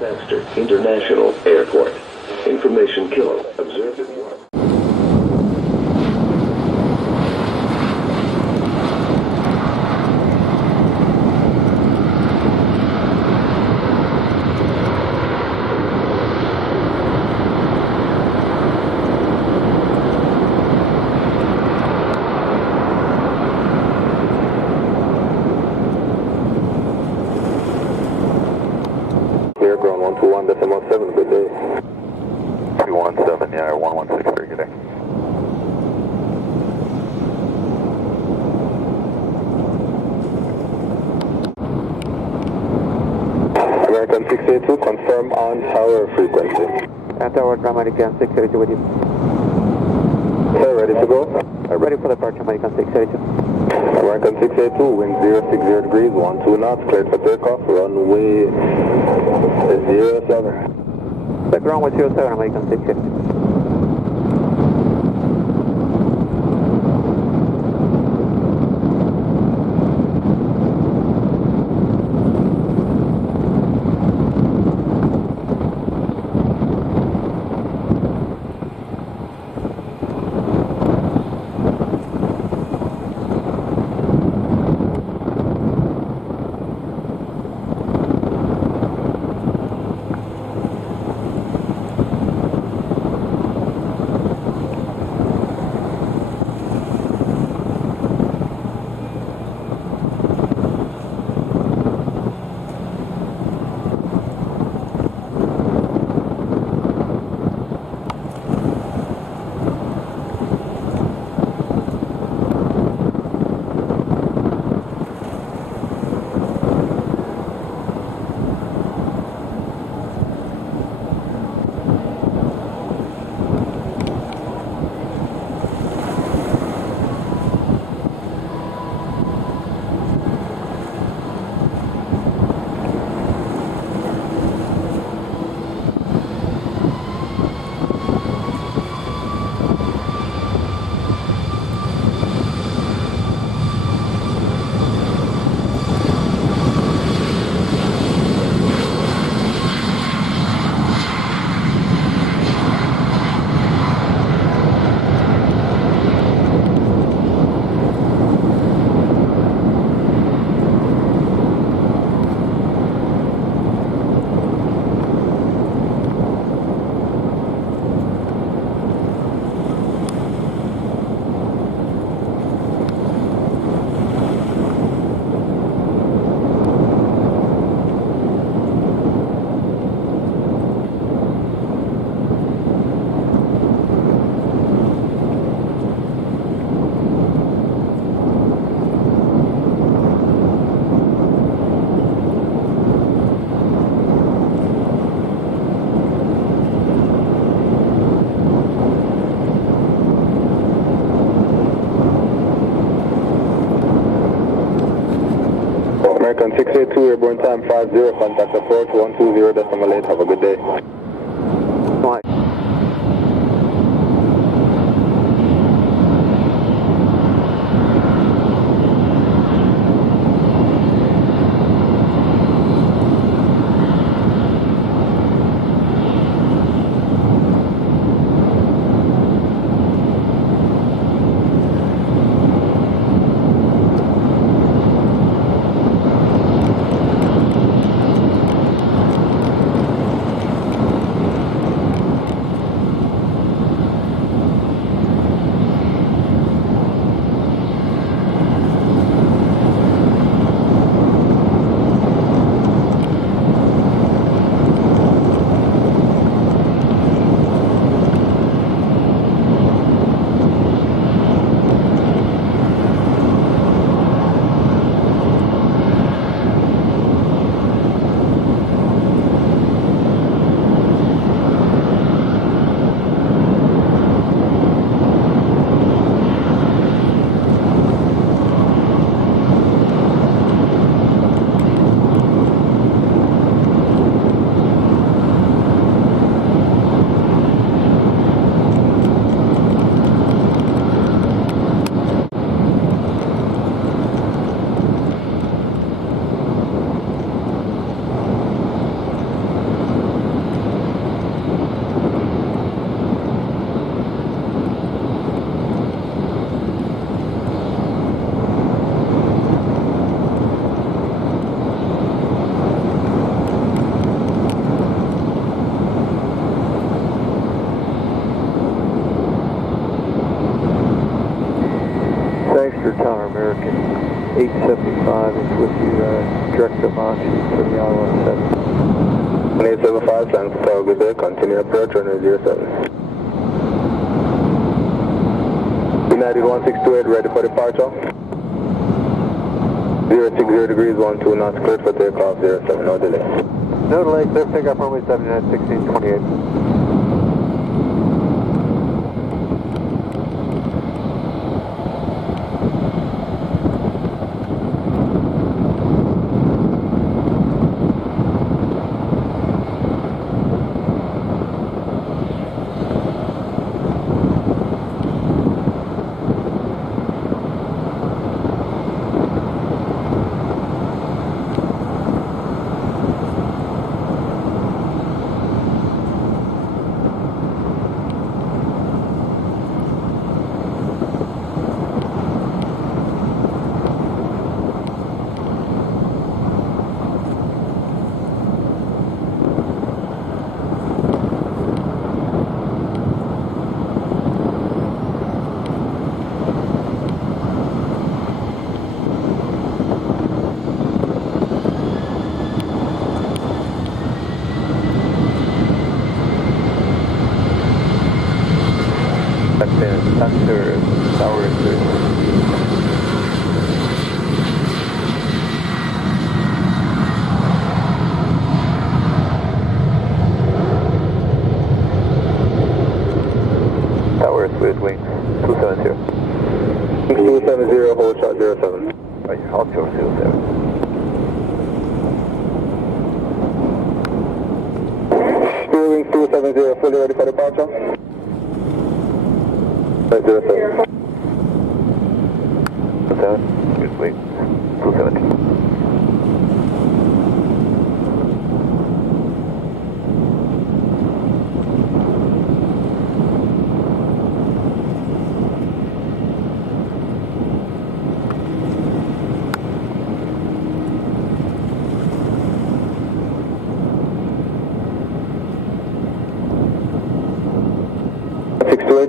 SANGSTER International Airport. Information Kilo. Observed at 1. Ground 121.7, good day. 217, yeah, or 1163, good day. American 682, confirm on tower frequency. Tower American 682 with you. Sir, ready to go? Ready for departure, American 682. American 682, wind 060 degrees, 12 knots, cleared for takeoff, runway 07. The ground was 07, American 682. American 682, airborne time 50, contact approach 120.8, have a good day. Right. 875 is with you, direct demarche for the R17. 875, thanks for good day, continue approach, runway 07. United 1628, ready for departure. 060 degrees, 12 knots, cleared for takeoff, 07, no delay. No delay, clear pickup runway 79, 1628. Center Tower Service. Tower Split Wings 270. 270, hold shot 07. Right, hold short 07. Wings 270, fully ready for departure. Right, 07. 27, Split Wings 270.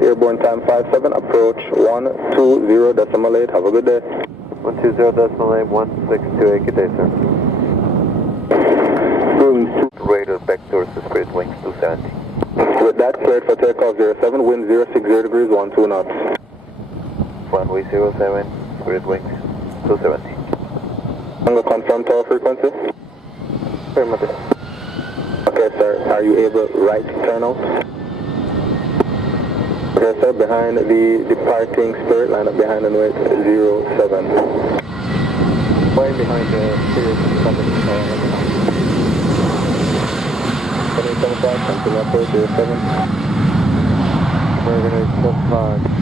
Airborne time 57, approach 120.8, have a good day. 120.8, 1628, good day, sir. Radar back towards the Split Wings 270. With that, cleared for takeoff 07, wind 060 degrees, 12 knots. Runway 07, Split Wings 270. I'm going to confirm tower frequency. Affirmative. Okay, sir, are you able right turn out? Okay, sir, behind the departing Spirit, line up behind and wait 07. Way behind the Spirit company. 775, continue approach 07. We're going to plus 5.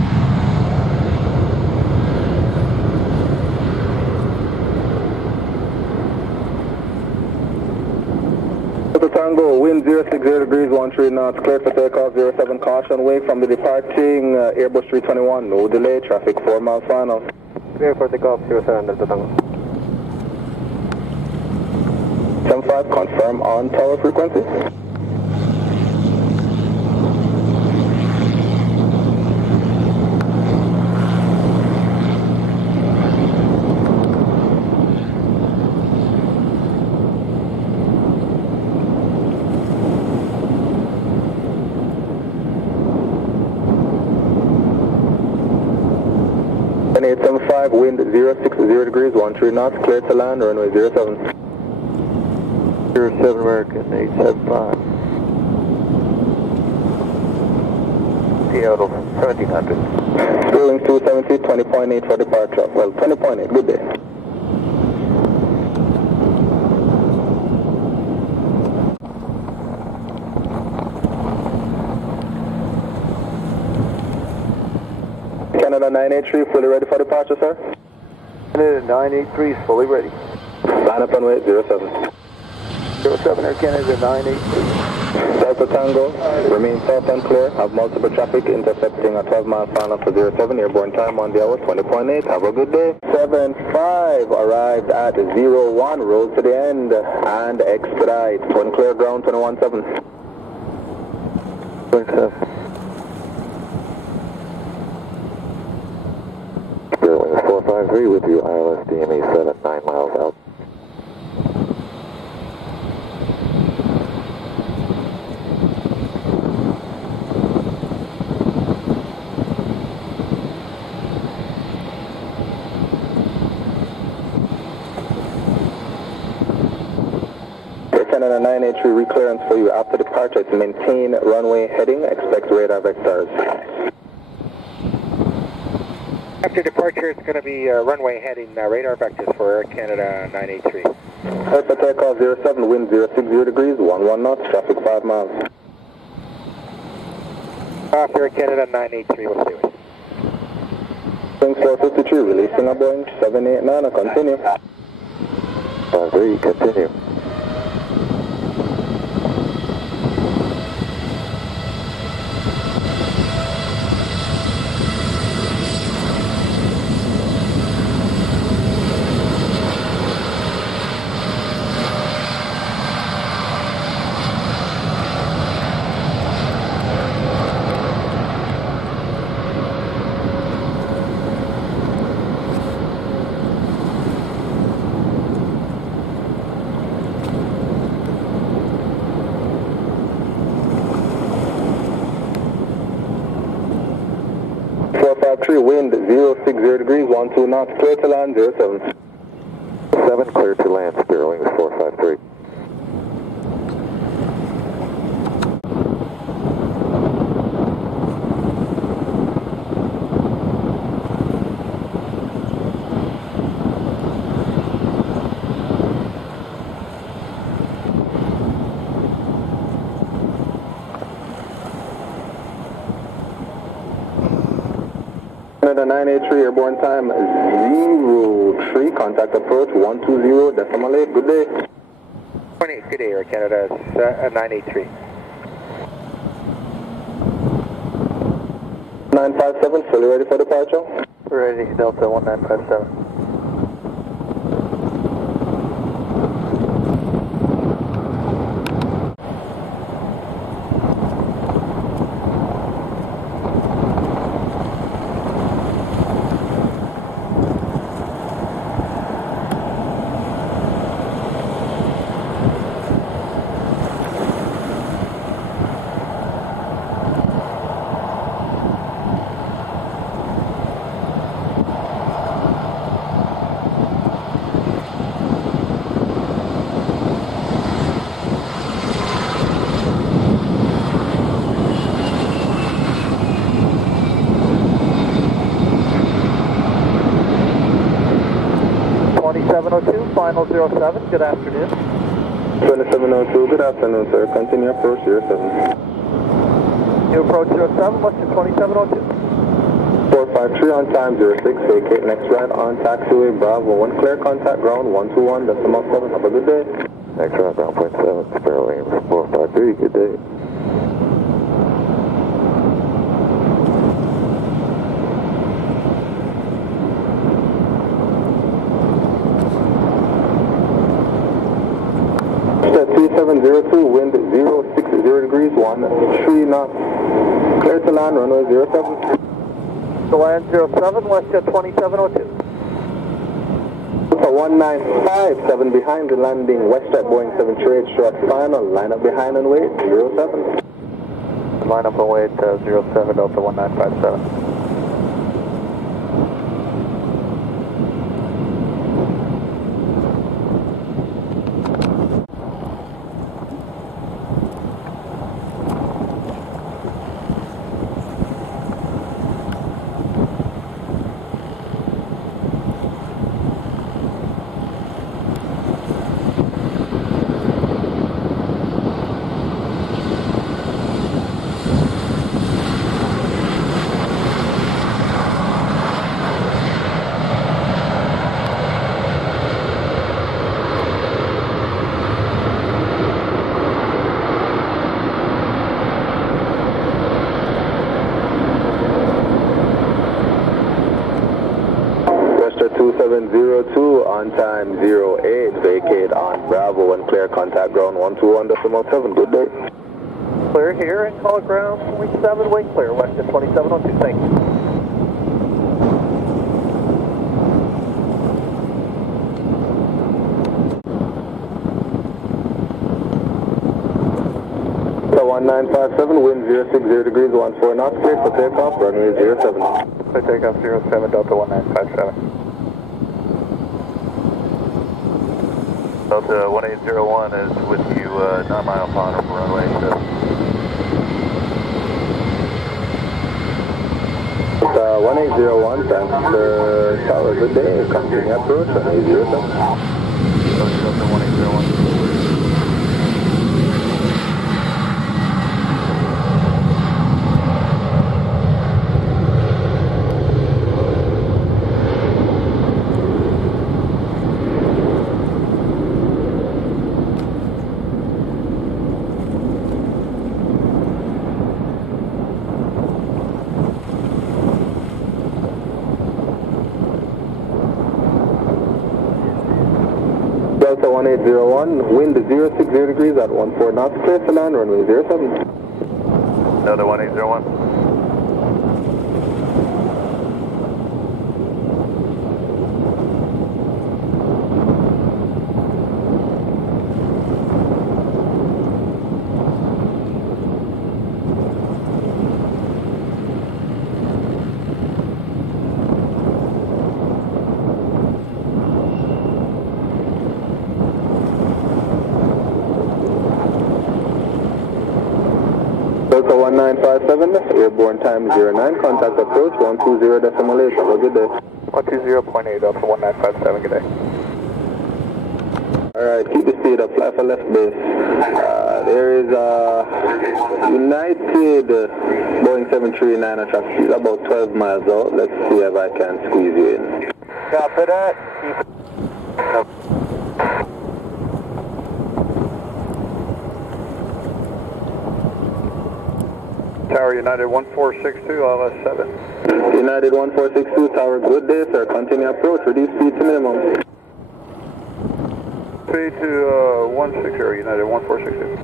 Tango, wind 060 degrees, 13 knots, cleared for takeoff 07, caution wake from the departing Airbus 321, no delay, traffic 4 miles final. Clear for takeoff 07, Delta Tango. 75, confirm on tower frequency. And 875, wind 060 degrees, 13 knots, cleared to land, runway 07. 07 American, 875. Seattle 1700. Wings 270, 20.8 for departure. Well, 20.8, good day. Canada 983, fully ready for departure, sir? Canada 983 is fully ready. Line up and wait, 07. 07 Air Canada 983. Delta Tango, remain south and clear, have multiple traffic intercepting a 12-mile final for 07, airborne time on the hour, 20.8, have a good day. 75, arrived at 01, roll to the end, and expedite, turn clear ground, 21.7. 27. Wings 45. 453 with you, ILS DME 79 miles out. Canada 983 reclearance for you after departure. It's maintain runway heading. Expect radar vectors. After departure, it's going to be runway heading radar vectors for Air Canada 983. Alpha takeoff 07, wind 060 degrees, 11 knots, traffic 5 miles. Air Canada 983, we'll stay with you. Wing 453, releasing a Boeing 789, continue. 53, continue. Wind 060 degrees, 12 knots, clear to land 07. 7, clear to land, Spirit Wings 453. Canada 983, airborne time 03, contact approach 120.8, good day. 28, good day, Air Canada 983. 957, fully ready for departure? Ready, Delta 1957. Final 07, good afternoon. 2702, good afternoon, sir. Continue approach 07. New approach 07, what's your 2702? 453 on time 06, vacate next right on taxiway Bravo 1, clear contact ground 121.7, have a good day. Next route, ground point 7, Spirit Wings 453, good day. Set 3702, wind 060 degrees, 13 knots. Clear to land, runway 07. To land 07, WestJet 2702. For 1957 behind the landing, WestJet Boeing 738, short final, line up behind and wait, 07. Line up and wait 07, Delta 1957. Western 2702 on time 08, vacate on Bravo and clear contact ground 121.7, good day. Clear here and call ground 27, wait clear, WestJet 2702, thank you. 1957, wind 060 degrees, 14 knots, clear for takeoff, runway 07. For takeoff 07, Delta 1957. Delta 1801 is with you, 9 mile final for runway 7. Delta 1801, Sangster Tower, good day, continue approach, runway 07. Delta 1801. Delta 1801, wind 060 degrees at 14 knots, clear for land, runway 07. Delta 1801. Delta 1957, airborne time 09, contact approach 120 decimal 8, have a good day. 120.8, Delta 1957, good day. Alright, keep the speed up, fly for left base. There is a United Boeing 739 at track speed, about 12 miles out. Let's see if I can squeeze you in. Copy that. Tower United 1462, LS7. United 1462, tower, good day, sir. Continue approach, reduce speed to minimum. Speed to 160, United 1462.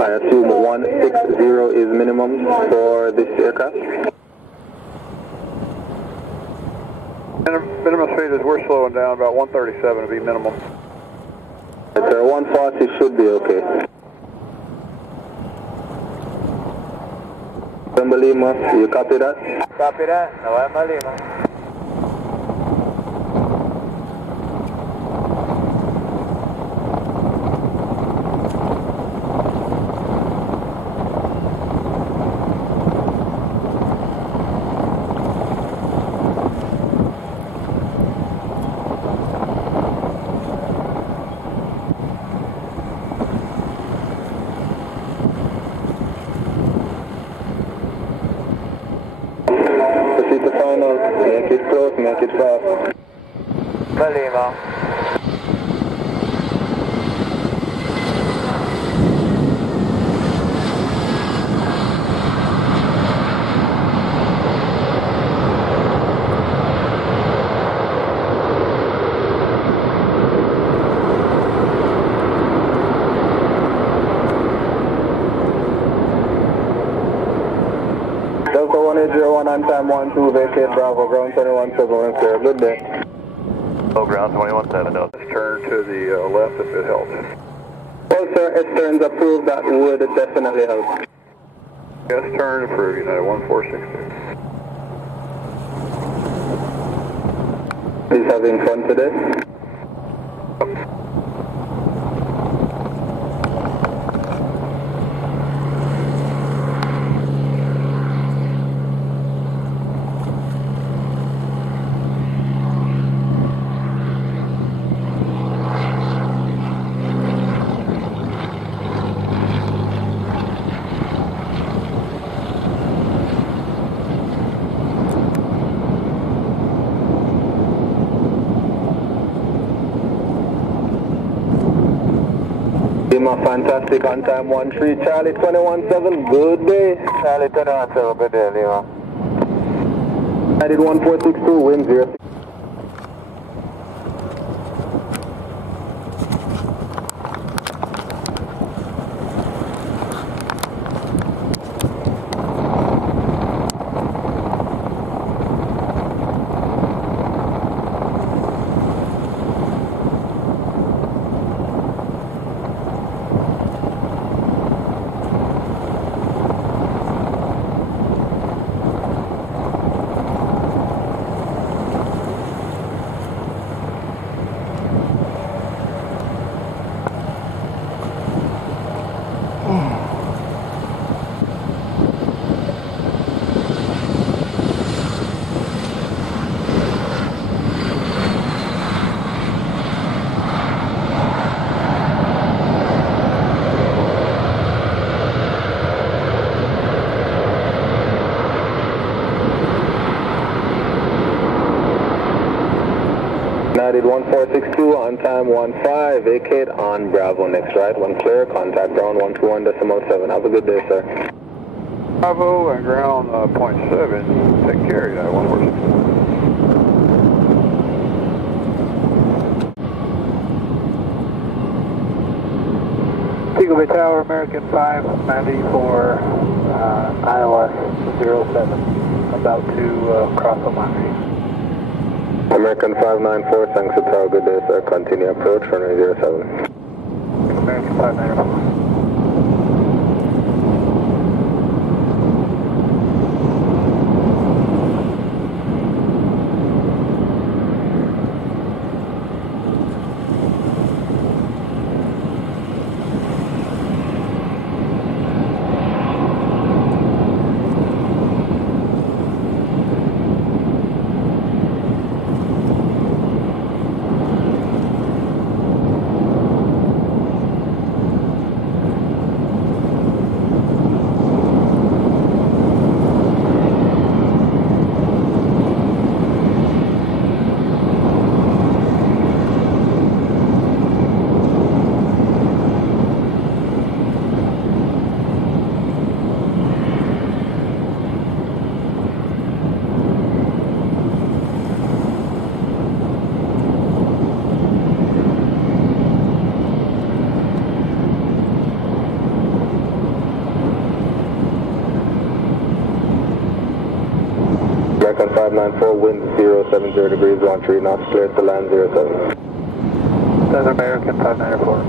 I assume 160 is minimum for this aircraft. Minimum speed is we're slowing down, about 137 would be minimum. Yes, sir, 140 should be okay. November Lima, you copy that? Copy that. November Lima. Proceed to final, make it close, make it fast. Lima. Delta 1801 on time 12, vacate Bravo, ground 21-7, sir. Good day. Oh, ground 21-7, Delta. Let's turn to the left if it helps. Well, sir, S-turns approved, that would definitely help. Yes, turn approved, United 1462. He's having fun today. Lima, fantastic on time 13, Charlie 21-7, good day. Charlie 21-7, good day, Lima. I did 1462, wind 0. United 1462 on time 15, vacate on Bravo, next right, 1 clear, contact ground 121.7. Have a good day, sir. Bravo and ground .7, take care, United 1462. Montego Bay Tower, American 590 for ILS 07, about to cross Omani. American 594, thanks for tower, good day, sir. Continue approach, runway 07. American 594. American 594, wind 070 degrees, 13 knots, clear to land 07. That's American 594.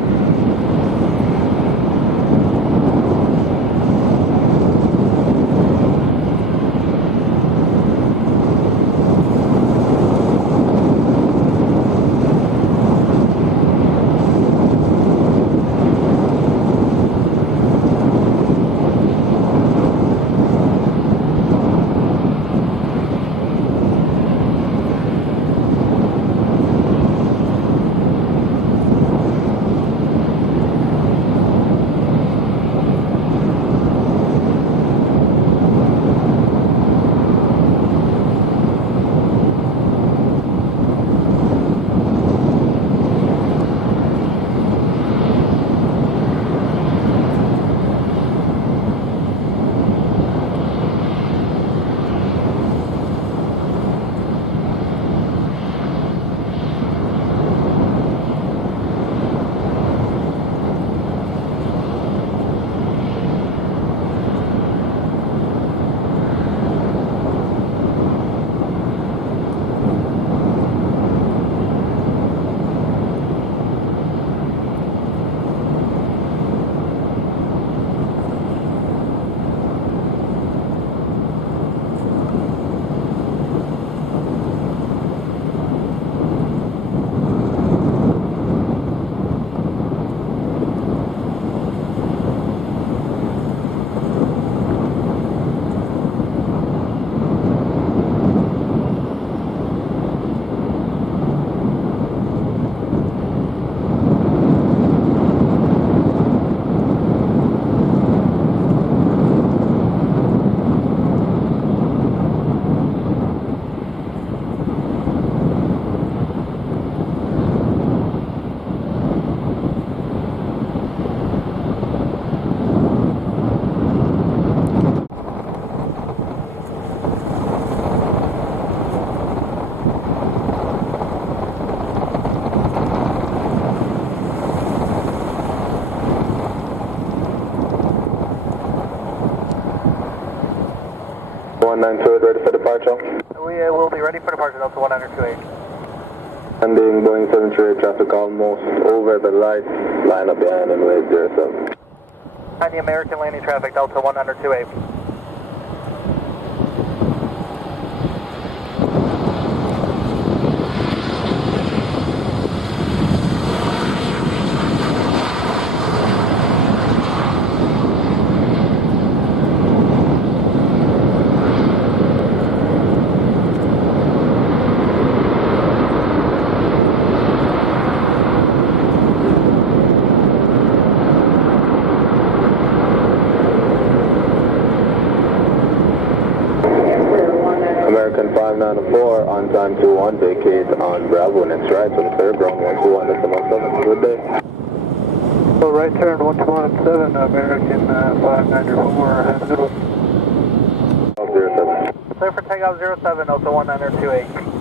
Ready for departure? We will be ready for departure, Delta 1928. Landing Boeing 738 traffic almost over the lights, line up behind and wait 07. And the American landing traffic, Delta 1928. 594 on time 21, vacate on Bravo, next right, so clear, ground 121.7, good day. So right turn 117, American 594, have a good one. 07. Clear for takeoff 07, also 1928.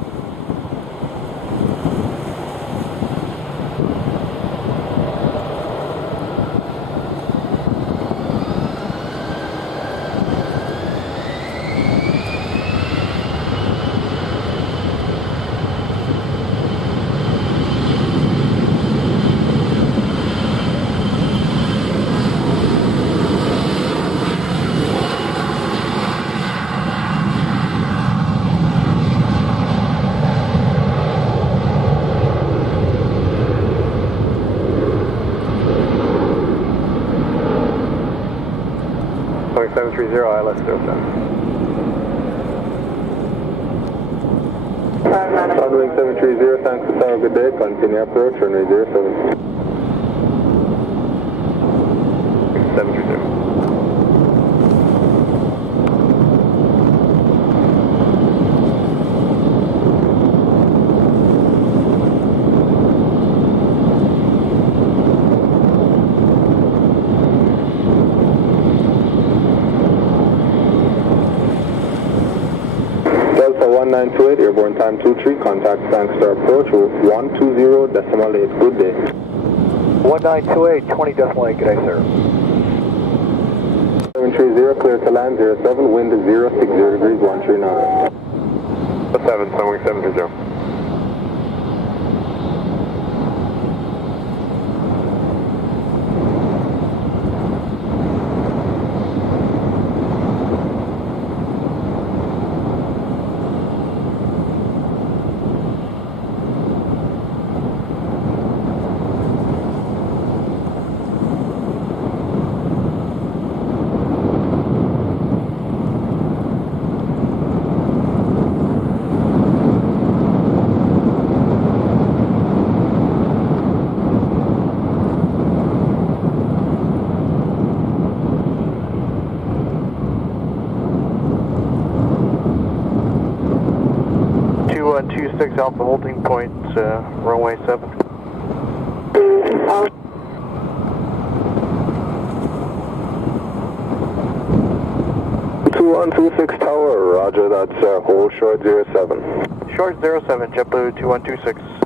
Boeing 730, ILS 07. Boeing 730, thanks for have a good day, continue approach, runway 07. 730. Delta 1928, airborne time 23, contact Sangster approach 120.8, good day. 1928, 20.8, good day, sir. 730, clear to land 07, wind is 060 degrees, 139. 7, Boeing 730. Alpha holding point, runway 7. 2126 tower, roger, that's hold short 07. Short 07, JetBlue 2126.